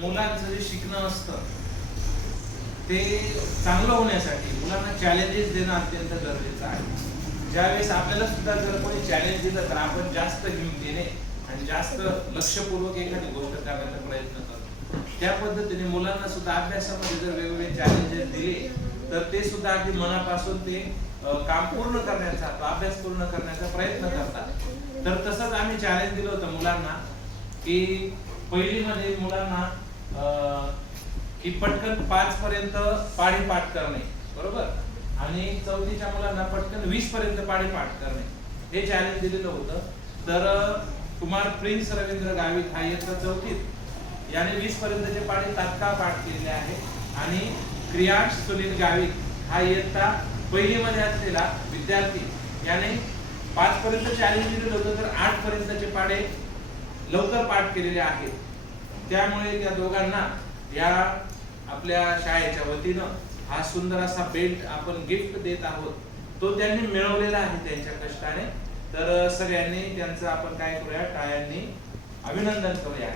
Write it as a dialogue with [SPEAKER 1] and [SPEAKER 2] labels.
[SPEAKER 1] मुलांचं जे शिकणं असतं ते चांगलं होण्यासाठी मुलांना चॅलेंजेस देणं अत्यंत गरजेचं आहे. ज्यावेळेस आपल्याला सुद्धा जर कोणी चॅलेंज दिलं तर आपण जास्त घेऊन घेणे आणि जास्त लक्षपूर्वक एखादी गोष्ट करण्याचा प्रयत्न करतो त्या पद्धतीने मुलांना सुद्धा अभ्यासामध्ये जर वेगवेगळे चॅलेंजेस दिले तर ते सुद्धा अगदी मनापासून ते काम पूर्ण करण्याचा अभ्यास पूर्ण करण्याचा प्रयत्न करतात. तर तसंच आम्ही चॅलेंज दिलं होतं मुलांना की पहिलीमध्ये मुलांना की पटकन पाच पर्यंत पाढे पाठ करणे बरोबर? आणि चौथीच्या मुलांना पटकन वीस पर्यंत पाढे पाठ करणे. हे चॅलेंज दिलेलं होतं. तर कुमार प्रिन्स रवींद्र गावित हा इयत्ता चौथीत. याने वीस पर्यंतचे पाढे तात्काळ पाठ केलेले आहे. आणि क्रियाश सुनील गावित हा इयत्ता पहिलीमध्ये असलेला विद्यार्थी. याने पाच पर्यंत चॅलेंज दिलेलं होतं तर आठ पर्यंतचे पाढे लवकर पाठ केलेले आहेत. त्यामुळे त्या दोघांना या आपल्या शाळेच्या वतीनं हा सुंदर असा बेल्ट आपण गिफ्ट देत आहोत. तो त्यांनी मिळवलेला आहे त्यांच्या कष्टाने. तर सगळ्यांनी त्यांचं आपण काय करूया टाळ्यांनी अभिनंदन करूया.